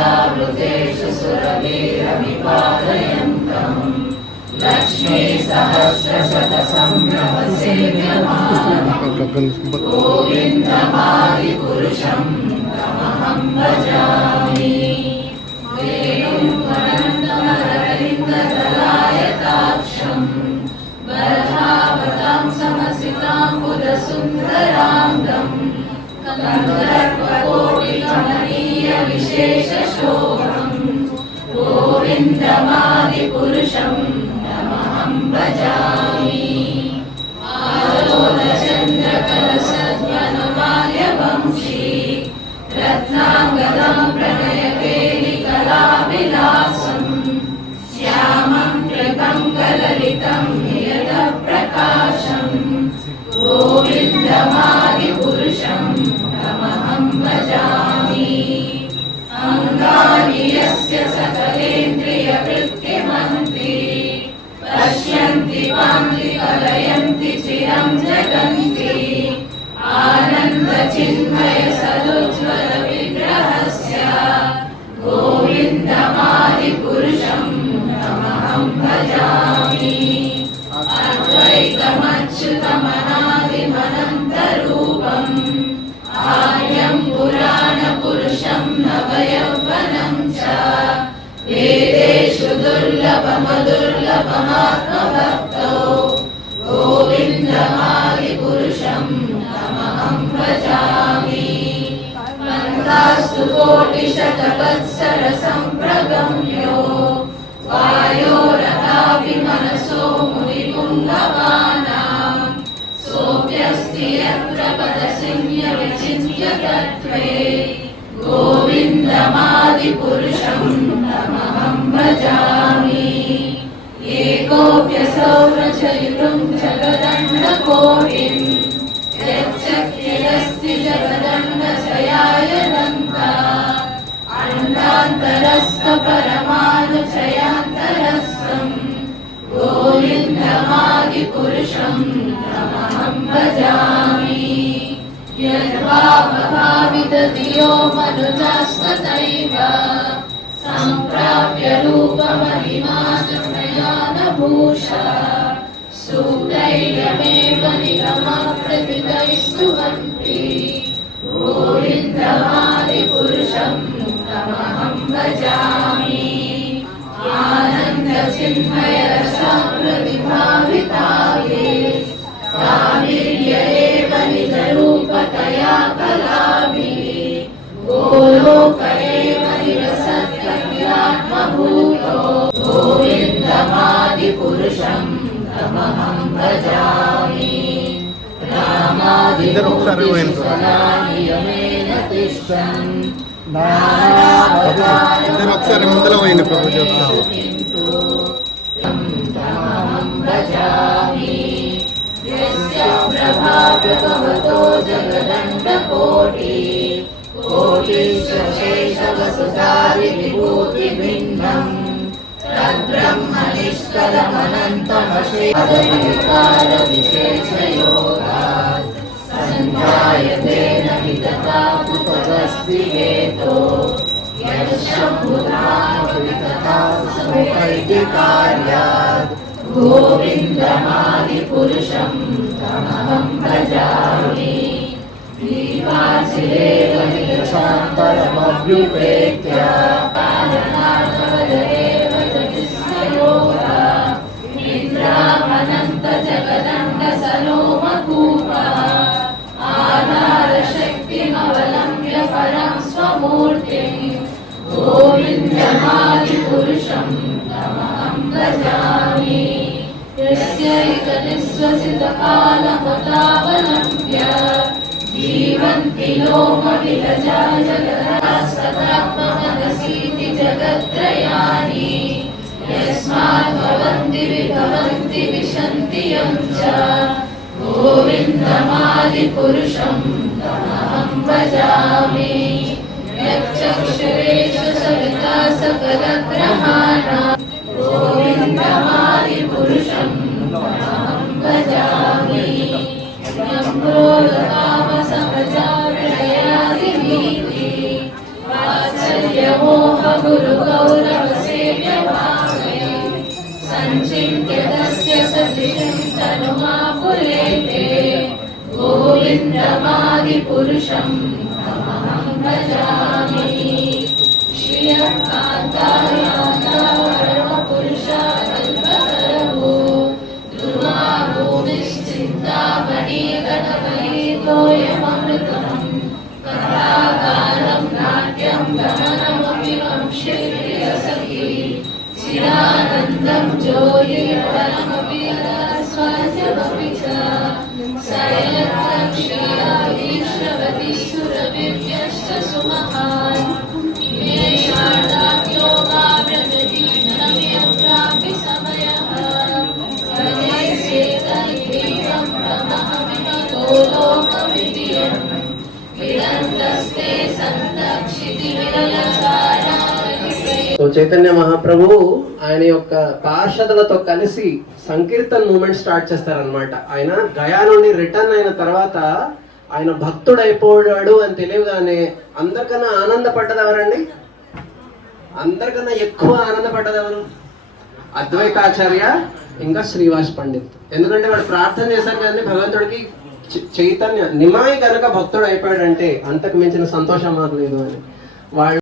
दशावृतेषु सुरवीरविपालयन्तम् लक्ष्मी सहस्रशतसंभ्रमसेव्यमानं गोविन्दमादिपुरुषं तमहं भजामि। वेणुमनन्तमरविन्ददलायताक्षं वरहावतां समसिताम्बुधसुन्दराङ्गं कन्दर्पकोटिकमनीयविशेषशोभं गोविन्दमादिपुरुषं तमहं भजामि। आलोलचन्द्रकलशध्वनुमाल्यवंशी रत्नाङ्गदं प्रणयकेलिकलाविलासं श्यामं त्रिभङ्गललितं नियतप्रकाशं गोविन्दमादिपुरुषं तमहं भजामि। अङ्गानि यस्य सकलेन्द्रियवृत्तिमन्ति पश्यन्ति पान्ति कलयन्ति चिरं जगन्ति आनन्दचिन्मय सदुज्ज्वल विग्रहस्य गोविन्दमादिपुरुषं तमहं भजामि। अद्वैतमच्युतमनादिमनन्तरूपं आर्यं पुराणपुरुषं नवयौवनं च वेदेषु दुर्लभमदुर्लभमात्मभक्तो गोविन्दमादिपुरुषं तमहं भजामि। मन्दास्तु कोटिशतवत्सरसम्प्रगम्यो वायोरथापि मनसो मुनिपुङ्गवानां सोऽप्यस्ति यत्र पदसिंहविचिन्त्य तत्त्वे गोविन्दमादिपुरुषं तमहं भजामि। एकोऽप्यसौ रचयितुं जगदण्डकोटिं यच्चक्तिरस्ति जगदण्डशयायनन्ता अण्डान्तरस्थपरमाणुचयान्तरस्थं गोविन्दमादिपुरुषं तमहं भजामि। यद्भावभाविदधियो मनुजास्तथैव सम्प्राप्य रूपमहिमानभूषा सूक्तैर्यमेव निगमप्रतिदैस्तुवन्ति गोविन्दमादिपुरुषं तमहं भजामि। आनन्दचिन्मयरसप्रतिभाविताये ताभिर्य एव निजरूपतया कलाभिः गोलोक एव निवसत्यखिलात्मभूतो गोविन्दमादिपुरुषं तमहं भजामि। रामादिपुरुषनानि यमेन तिष्ठन् तमहं भजामि। यस्य प्रभावभवतो जगदण्डकोटि कोटिशेषवसुधादिविभूतिभिन्नं तद्ब्रह्मनिष्कलमनन्तमशेषविशेषयोगात् सञ्जायते न हि तथा कुतस्ति हेतो यशम्भुतामपि तथा समुपैदिकार्यात् गोविन्दमादिपुरुषं तमहं भजामि। दीवाचिरेव निशान्तरमभ्युपेत्य कारणार्थवदेव जटिस्मयोगा इन्द्रामनन्तजगदण्डसलोमकूपः आधारशक्तिमवलम्ब्य परं स्वमूर्तिं गोविन्दमादिपुरुषं तमहं भजामि। यस्यैकनिःश्वसितकालमुदावलम्ब्य जीवन्ति लोमविलजा जगदास्तदात्ममनसीति जगत्त्रयाणि यस्मात् भवन्ति विभवन्ति विशन्ति यं च गोविन्दमादिपुरुषं तमहं भजामि। यच्चक्षुरेषु सविता सकलग्रहाणां गोविन्दमादिपुरुषं तमहं भजामि। यं गुरु गौरव सेव्य भावये संचिन्त्य तस्य सदृशं तनुमापुरेते गोविन्दमादिपुरुषं तमहं भजामि श्रियकान्ताय परमपुरुषाकल्पतरु ध्रुवाभूमिश्चिन्तामणि गणपैतोऽयममृतम् कथागानं नाट्यं गमनमपि वंशेयसखी चिदानन्दं ज्योतिर्वनमपि स्वास्यमपि च सयत्रक्षीराधीश्वरति सुरविव्यश्च सुमहान् इमे शारदाख्यो वा प्रगतिनमियत्रापि समयः भजे चेतनैवं तमहमिमतो लोकविदियम् विदन्तस्ते सन्तक्षितिविरलसारा సో చైతన్య మహాప్రభు ఆయన యొక్క పార్షదులతో కలిసి సంకీర్తన్ మూమెంట్ స్టార్ట్ చేస్తారనమాట. ఆయన గయా నుండి రిటర్న్ అయిన తర్వాత ఆయన భక్తుడు అయిపోయాడు అని తెలియగానే అందరికన్నా ఆనందపడ్డది ఎవరండి? అందరికన్నా ఎక్కువ ఆనందపడ్డది ఎవరు? అద్వైతాచార్య ఇంకా శ్రీవాస్ పండిత్. ఎందుకంటే వాడు ప్రార్థన చేశారు కానీ భగవంతుడికి చైతన్య నిమాయి కనుక భక్తుడు అయిపోయాడంటే అంతకు మించిన సంతోషం మాకు లేదు అని వాళ్ళు